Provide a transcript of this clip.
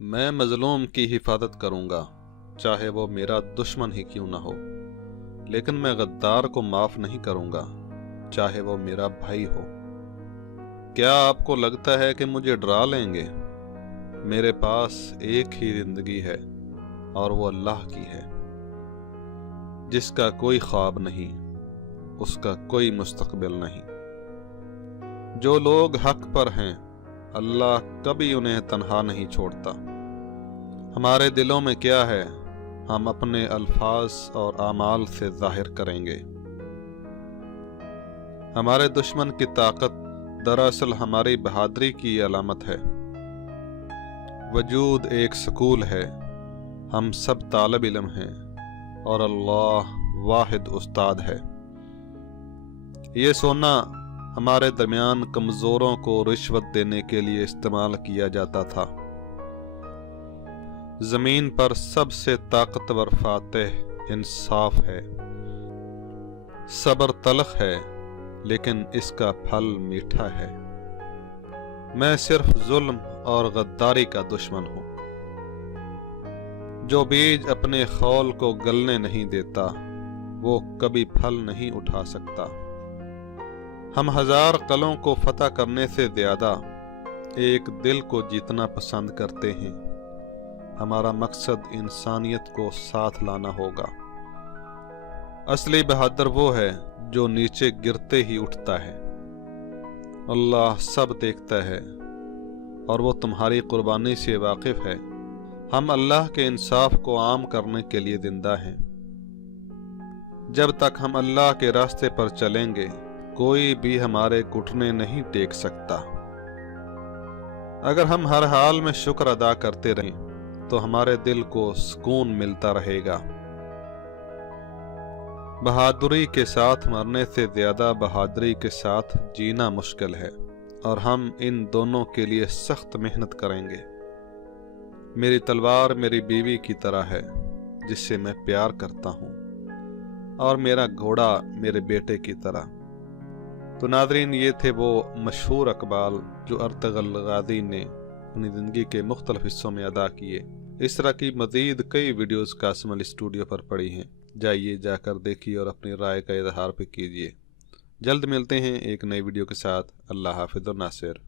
मैं मजलूम की हिफाजत करूंगा, चाहे वो मेरा दुश्मन ही क्यों ना हो। लेकिन मैं गद्दार को माफ नहीं करूंगा, चाहे वो मेरा भाई हो। क्या आपको लगता है कि मुझे डरा लेंगे? मेरे पास एक ही जिंदगी है और वो अल्लाह की है। जिसका कोई ख्वाब नहीं, उसका कोई मुस्तकबिल नहीं। जो लोग हक पर हैं, अल्लाह कभी उन्हें तन्हा नहीं छोड़ता। हमारे दिलों में क्या है, हम अपने अल्फाज और आमाल से जाहिर करेंगे। हमारे दुश्मन की ताकत दरअसल हमारी बहादुरी की अलामत है। वजूद एक स्कूल है, हम सब तालिब इल्म हैं और अल्लाह वाहिद उस्ताद है। ये सोना हमारे दरमियान कमज़ोरों को रिश्वत देने के लिए इस्तेमाल किया जाता था। ज़मीन पर सबसे ताकतवर फातेह इंसाफ है। सब्र तलख है, लेकिन इसका फल मीठा है। मैं सिर्फ जुल्म और गद्दारी का दुश्मन हूँ। जो बीज अपने खौल को गलने नहीं देता, वो कभी फल नहीं उठा सकता। हम 1000 कलों को फतह करने से ज्यादा एक दिल को जीतना पसंद करते हैं। हमारा मकसद इंसानियत को साथ लाना होगा। असली बहादुर वो है जो नीचे गिरते ही उठता है। अल्लाह सब देखता है और वो तुम्हारी कुर्बानी से वाकिफ है। हम अल्लाह के इंसाफ को आम करने के लिए जिंदा हैं। जब तक हम अल्लाह के रास्ते पर चलेंगे, कोई भी हमारे घुटने नहीं टेक सकता। अगर हम हर हाल में शुक्र अदा करते रहें, तो हमारे दिल को सुकून मिलता रहेगा। बहादुरी के साथ मरने से ज्यादा बहादुरी के साथ जीना मुश्किल है, और हम इन दोनों के लिए सख्त मेहनत करेंगे। मेरी तलवार मेरी बीवी की तरह है, जिससे मैं प्यार करता हूँ, और मेरा घोड़ा मेरे बेटे की तरह। तो नादरीन, ये थे वो मशहूर अक़बाल जो अर्तगल गाज़ी ने अपनी ज़िंदगी के मुख्तलिफ हिस्सों में अदा किए। इस तरह की मज़ीद कई वीडियोज़ कासिम स्टूडियो पर पड़ी हैं। जाइए, जाकर देखिए और अपनी राय का इजहार भी कीजिए। जल्द मिलते हैं एक नई वीडियो के साथ। अल्लाह हाफ़िज़। नासिर।